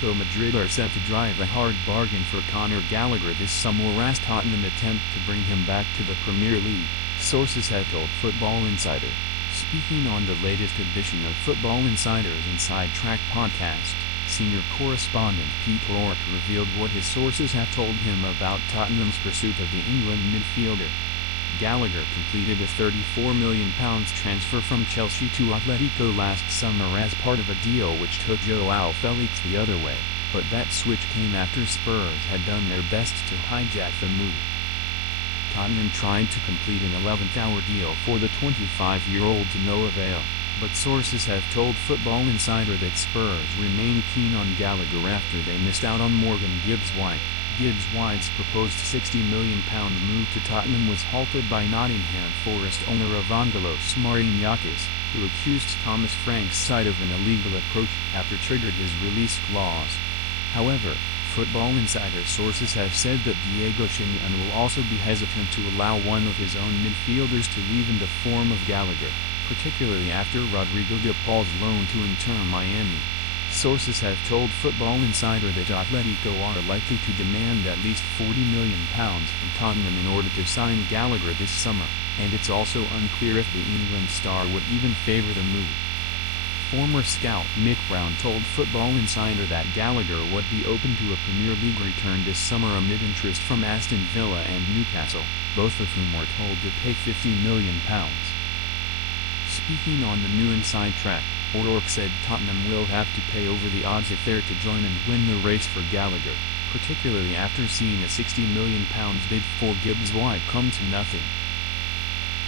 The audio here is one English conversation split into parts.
Atletico Madrid are set to drive a hard bargain for Conor Gallagher this summer as Tottenham attempt to bring him back to the Premier League, sources have told Football Insider. Speaking on the latest edition of Football Insider's Inside Track podcast, senior correspondent Pete Rourke revealed what his sources have told him about Tottenham's pursuit of the England midfielder. Gallagher completed a £34 million transfer from Chelsea to Atletico last summer as part of a deal which took João Felix the other way, but that switch came after Spurs had done their best to hijack the move. Tottenham tried to complete an 11th-hour deal for the 25-year-old to no avail, but sources have told Football Insider that Spurs remain keen on Gallagher after they missed out on Morgan Gibbs-White. Gibbs-White's proposed £60 million move to Tottenham was halted by Nottingham Forest owner Evangelos Marinakis, who accused Thomas Frank's side of an illegal approach after triggered his release clause. However, Football Insider sources have said that Diego Simeone will also be hesitant to allow one of his own midfielders to leave in the form of Gallagher, particularly after Rodrigo de Paul's loan to Inter Miami. Sources have told Football Insider that Atletico are likely to demand at least £40 million from Tottenham in order to sign Gallagher this summer, and it's also unclear if the England star would even favour the move. Former scout Mick Brown told Football Insider that Gallagher would be open to a Premier League return this summer amid interest from Aston Villa and Newcastle, both of whom are told to pay £50 million. Speaking on the new Inside Track, O'Rourke said Tottenham will have to pay over the odds if they're to join and win the race for Gallagher, particularly after seeing a £60 million bid for Gibbs-White come to nothing.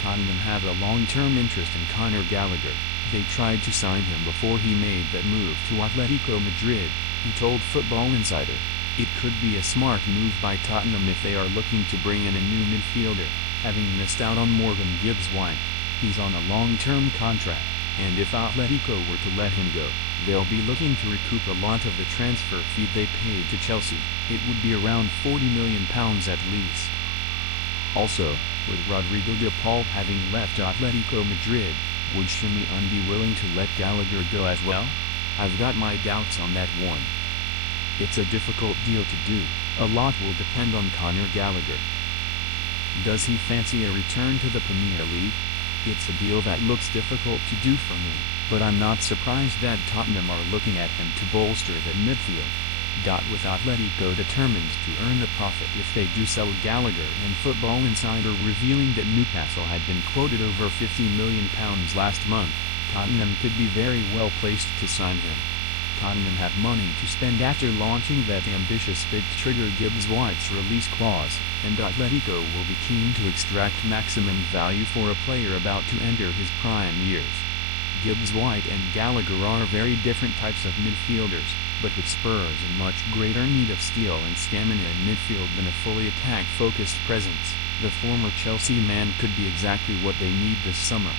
Tottenham have a long-term interest in Conor Gallagher. They tried to sign him before he made that move to Atletico Madrid, he told Football Insider. It could be a smart move by Tottenham if they are looking to bring in a new midfielder, having missed out on Morgan Gibbs-White. He's on a long-term contract, and if Atletico were to let him go, they'll be looking to recoup a lot of the transfer fee they paid to Chelsea. It would be around £40 million at least. Also, with Rodrigo de Paul having left Atletico Madrid, would Simeone be willing to let Gallagher go as well? I've got my doubts on that one. It's a difficult deal to do. A lot will depend on Conor Gallagher. Does he fancy a return to the Premier League? It's a deal that looks difficult to do for me, but I'm not surprised that Tottenham are looking at him to bolster the midfield. With Atletico determined to earn a profit if they do sell Gallagher, and Football Insider revealing that Newcastle had been quoted over £50 million last month, Tottenham could be very well placed to sign him. Tottenham have money to spend after launching that ambitious bid to trigger Gibbs-White's release clause, and Atletico will be keen to extract maximum value for a player about to enter his prime years. Gibbs-White and Gallagher are very different types of midfielders, but with Spurs in much greater need of skill and stamina in midfield than a fully attack-focused presence, the former Chelsea man could be exactly what they need this summer.